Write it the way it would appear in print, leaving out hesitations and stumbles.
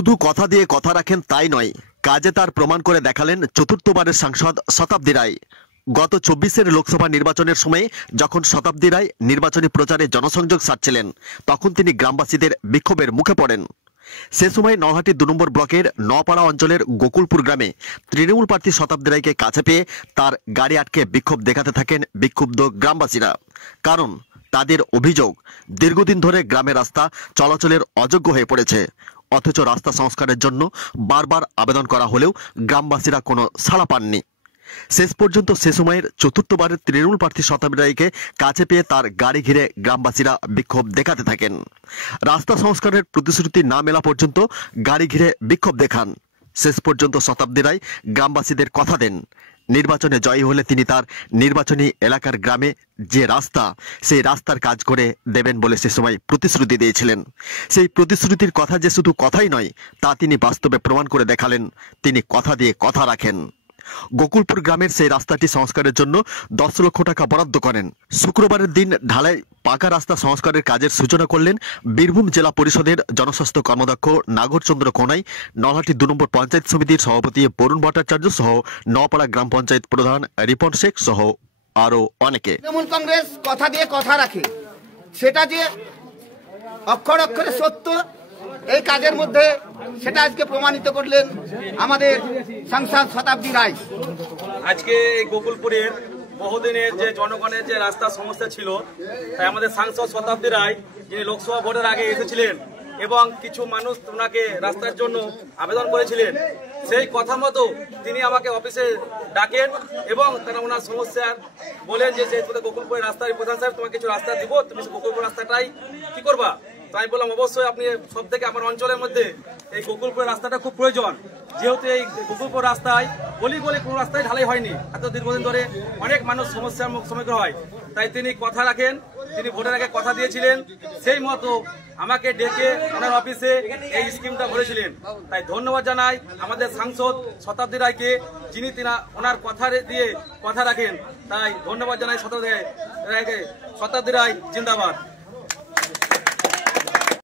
শুধু কথা দিয়ে কথা রাখেন তাই নয়, কাজে তার প্রমাণ করে দেখালেন চতুর্থবারের সাংসদ শতাব্দী রায়। গত ২৪-এর লোকসভা নির্বাচনের সময়ে যখন শতাব্দী রায় নির্বাচনী প্রচারে জনসংযোগ সারছিলেন, তখন তিনি গ্রামবাসীদের বিক্ষোভের মুখে পড়েন। সে সময় নলহাটি ২ নম্বর ব্লকের নপাড়া অঞ্চলের গোকুলপুর গ্রামে তৃণমূল প্রার্থী শতাব্দী রায়কে কাছে পেয়ে তার গাড়ি আটকে বিক্ষোভ দেখাতে থাকেন বিক্ষুব্ধ গ্রামবাসীরা। কারণ তাদের অভিযোগ, দীর্ঘদিন ধরে গ্রামের রাস্তা চলাচলের অযোগ্য হয়ে পড়েছে, অথচ রাস্তা সংস্কারের জন্য বারবার আবেদন করা হলেও গ্রামবাসীরা কোনো সাড়া পাননি। শেষ পর্যন্ত সে সময়ের চতুর্থবারের তৃণমূল প্রার্থী শতাব্দী রায়কে কাছে পেয়ে তার গাড়ি ঘিরে গ্রামবাসীরা বিক্ষোভ দেখাতে থাকেন। রাস্তা সংস্কারের প্রতিশ্রুতি না মেলা পর্যন্ত গাড়ি ঘিরে বিক্ষোভ দেখান। শেষ পর্যন্ত শতাব্দী রায় গ্রামবাসীদের কথা দেন, নির্বাচনে জয়ী হলে তিনি তার নির্বাচনী এলাকার গ্রামে যে রাস্তা, সেই রাস্তার কাজ করে দেবেন বলে সে সময় প্রতিশ্রুতি দিয়েছিলেন। সেই প্রতিশ্রুতির কথা যে শুধু কথাই নয়, তা তিনি বাস্তবে প্রমাণ করে দেখালেন। তিনি কথা দিয়ে কথা রাখেন। গোকুলপুর গ্রামের সেই রাস্তাটি সংস্কারের জন্য ১০ লক্ষ টাকা বরাদ্দ করেন। শুক্রবারের দিন ঢালাই পাকা রাস্তা সংস্কারের কাজের সূচনা করলেন বীরভূম জেলা পরিষদের জনস্বাস্থ্য কর্মদক্ষ নাগরচন্দ্র কোনাই, নলহাটি ২ নম্বর পঞ্চায়েত সমিতির সভাপতি বরুণ ভট্টাচার্য সহ নপাড়া গ্রাম পঞ্চায়েত প্রধান রিপন শেখ সহ আরো অনেকে। তৃণমূল কংগ্রেস কথা দিয়ে কথা রাখে, সেটা যে অক্ষরে অক্ষরে সত্য, এই কাজের মধ্যে সেটা আজকে প্রমাণিত করলেন আমাদের সাংসদ শতাব্দী রায়। আজকে এই গোকুলপুরের বহুদিনের যে জনগণের যে রাস্তার সমস্যা ছিল, তাই আমাদের সাংসদ শতাব্দী রায়, যিনি লোকসভা ভোটের আগে এসেছিলেন এবং কিছু মানুষ ওনাকে রাস্তার জন্য আবেদন করেছিলেন, সেই কথা মতো তিনি আমাকে অফিসে ডাকেন এবং তারা ওনার সমস্যার বলেন যে গোকুলপুরের রাস্তার প্রধান সাহেব, তোমাকে কিছু রাস্তা দিব, তুমি গোকুলপুর রাস্তাটাই কি করবা। তাই বললাম অবশ্যই আপনি সব থেকে আমার অঞ্চলের মধ্যে এই গোকুলপুরের রাস্তাটা খুব প্রয়োজন, যেহেতু এই গোকুলপুর রাস্তায় গলি গলি কোনো রাস্তায় ঢালাই হয়নি, এত দীর্ঘদিন ধরে অনেক মানুষ সমস্যার সম্মুখীন হয়। তাই তিনি কথা রাখেন, তিনি ভোটের আগে কথা দিয়েছিলেন, সেই মতো আমাকে ডেকে ওনার অফিসে এই স্কিমটা করেছিলেন। তাই ধন্যবাদ জানাই আমাদের সাংসদ শতাব্দী রায়কে, যিনি ওনার কথা দিয়ে কথা রাখেন। তাই ধন্যবাদ জানাই শতাব্দী রায়কে। শতাব্দী রায় জিন্দাবাদ।